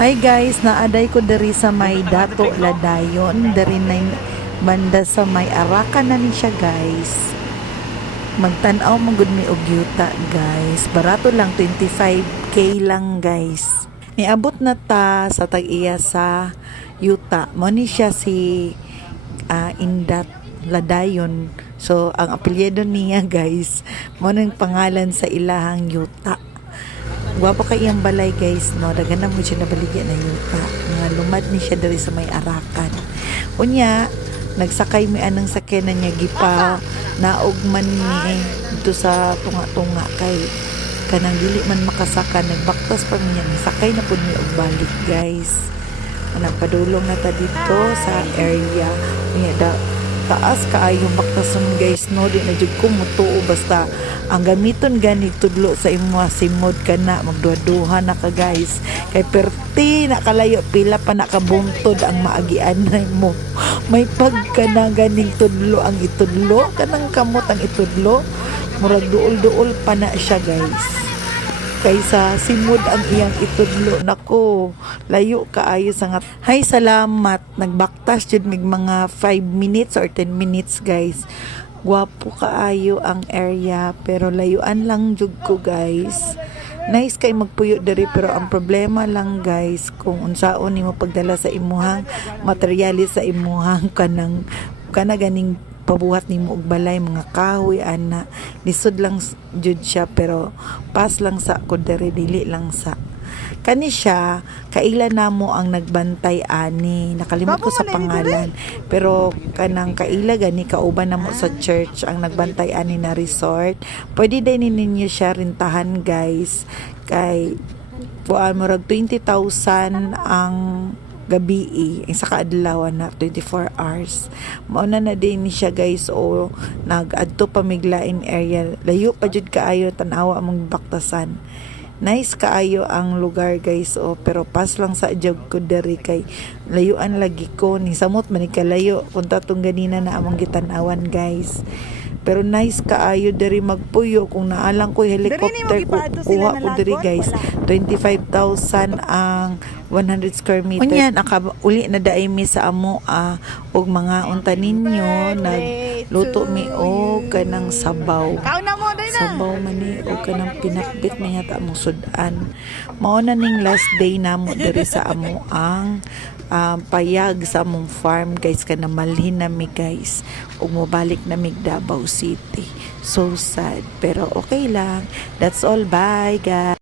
Hi guys, naaday ko diri sa may Dato Ladayon, diri na banda sa may Arakan na ni siya guys. Magtanaw mo gud mi og yuta guys. Barato lang 25k lang guys. Niabot na ta sa tag-iya sa yuta. Mo ni siya si ah, Indat Ladayon. So ang apelyido niya guys, mo nang pangalan sa ilahang yuta. Gwapo kay iyang balay guys, no? Dagan na mo siya nabaligyan na yuta. Nga lumad ni siya diri sa may arakan. Unya, nagsakay mi anang sakyanan niya gipa naog man ni dito sa tunga-tunga kay kanang dili man makasaka nagbaktas pa niya sakay na pud mi og balik guys nagpadulong na ta dito sa area unya da taas kaayong baktason guys no? Di na jud ko basta ang gamiton gani tudlo sa imo simod ka na magduha na ka guys. Kay perti na kalayo pila pa na kabuntod ang maagian mo. May pagka na ganing tudlo ang itudlo kanang kamot ang itudlo murag duol-duol pa na siya guys kaysa simod ang iyang itudlo. Nako layo kaayo sa nga hay salamat. Nagbaktas jud mig mga 5 minutes or 10 minutes guys. Gwapo kaayo ang area pero layuan lang jud ko guys. Nice kay magpuyo diri pero ang problema lang guys kung unsaon nimo pagdala sa imuhang materialis sa imuhang kanang kana ganing pabuhat nimo og balay mga kahoy ana. Lisod lang jud siya pero pas lang sa ko diri dili lang sa. Kani siya kaila namo ang nagbantay ani? Nakalimot ko sa pangalan. Pero kanang kaila gani kauban namo sa church ang nagbantay ani na resort. Pwede din ninyo siya rintahan guys. Kay buwan mo rag 20,000 ang gabi ang sa kaadlaw na 24 hours. Mauna na din siya guys o nag-adto pamiglain area. Layo pa jud kaayo tanawa among baktasan. Nice kaayo ang lugar guys oh pero pas lang sa jog ko diri kay layuan lagi ko. Ni samot man kalayo kung tatong ganina na among gitan-awan guys pero nice kaayo diri magpuyo kung naalang ko helicopter kuha ko diri guys wala. 25,000 ang 100 square meter. Unya naka uli na daay mi sa amo ah, og mga unta ninyo nagluto mi og kanang sabaw. Kao na mo. Sabaw man ni o kanang pinakbit na yata among sudan. Mao na ning last day namo diri sa amo ang um, payag sa among farm guys kana malhin na mi guys ug mobalik na mi Davao City. So sad pero okay lang. That's all bye guys.